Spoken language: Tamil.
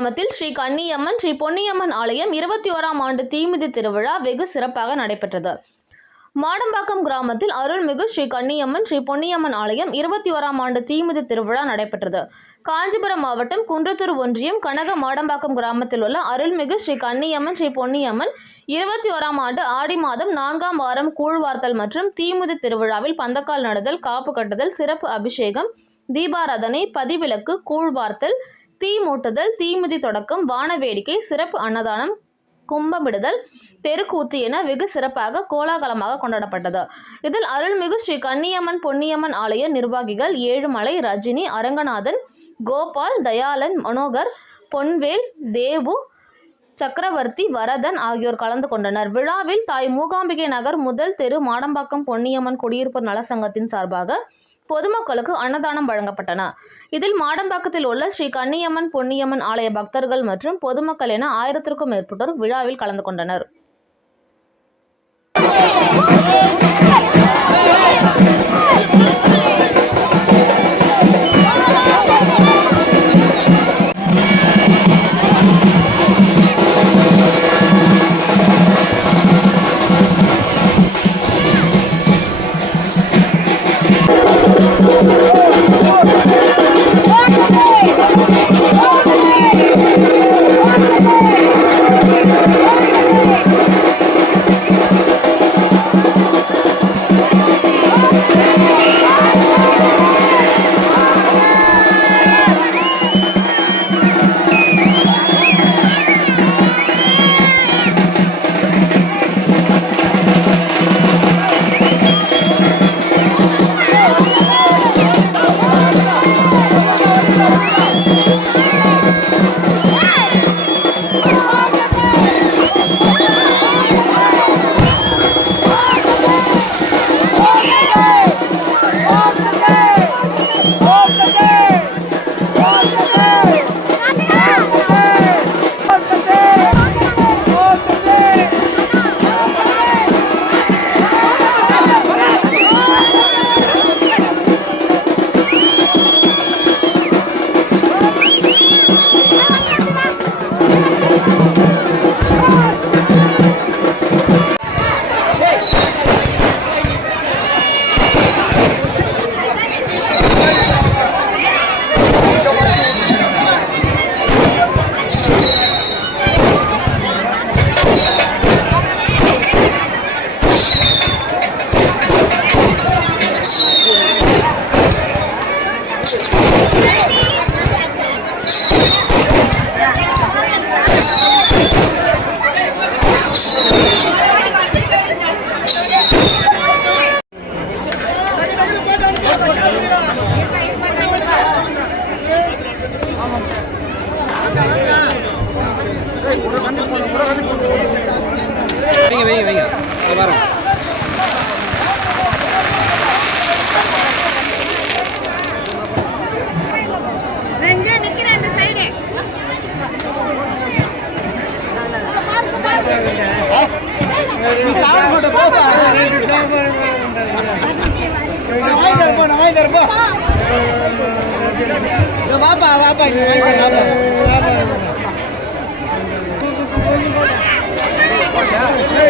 கிராமத்தில் ஸ்ரீ கன்னியம்மன் ஸ்ரீ பொன்னியம்மன் ஆலயம் 21ஆம் ஆண்டு தீமிதி திருவிழா வெகு சிறப்பாக நடைபெற்றது. மாடம்பாக்கம் கிராமத்தில் அருள்மிகு ஸ்ரீ கன்னியம்மன் ஸ்ரீ பொன்னியம்மன் ஆலயம் 21ஆம் ஆண்டு தீமிதி திருவிழா நடைபெற்றது. காஞ்சிபுரம் மாவட்டம் குன்றத்தூர் ஒன்றியம் கனக மாடம்பாக்கம் கிராமத்தில் உள்ள அருள்மிகு ஸ்ரீ கன்னியம்மன் ஸ்ரீ பொன்னியம்மன் 21ஆம் ஆண்டு ஆடி மாதம் 4ஆம் வாரம் கூழ்வார்த்தல் மற்றும் தீமிதி திருவிழாவில் பந்தக்கால் நடுதல், காப்பு கட்டுதல், சிறப்பு அபிஷேகம், தீபாராதனை, பதிவிலக்கு, கூழ்வார்த்தல், தீ மூட்டுதல், தீமிதி தொடக்கம், வான வேடிக்கை, சிறப்பு அன்னதானம், கும்பமிடுதல், தெருக்கூத்து என வெகு சிறப்பாக கோலாகலமாக கொண்டாடப்பட்டது. இதில் அருள்மிகு ஸ்ரீ கன்னியம்மன் பொன்னியம்மன் ஆலய நிர்வாகிகள் ஏழுமலை, ரஜினி, அரங்கநாதன், கோபால், தயாளன், மனோகர், பொன்வேல், தேவு, சக்கரவர்த்தி, வரதன் ஆகியோர் கலந்து கொண்டனர். விழாவில் தாய் மூகாம்பிகை நகர் முதல் தெரு மாடம்பாக்கம் பொன்னியம்மன் குடியிருப்பு நலசங்கத்தின் சார்பாக பொதுமக்களுக்கு அன்னதானம் வழங்கப்பட்டன. இதில் மாடம்பாக்கத்தில் உள்ள ஸ்ரீ கன்னியம்மன் பொன்னியம்மன் ஆலய பக்தர்கள் மற்றும் பொதுமக்கள் என 1000க்கும் மேற்பட்டோர் விழாவில் கலந்து கொண்டனர். Hey!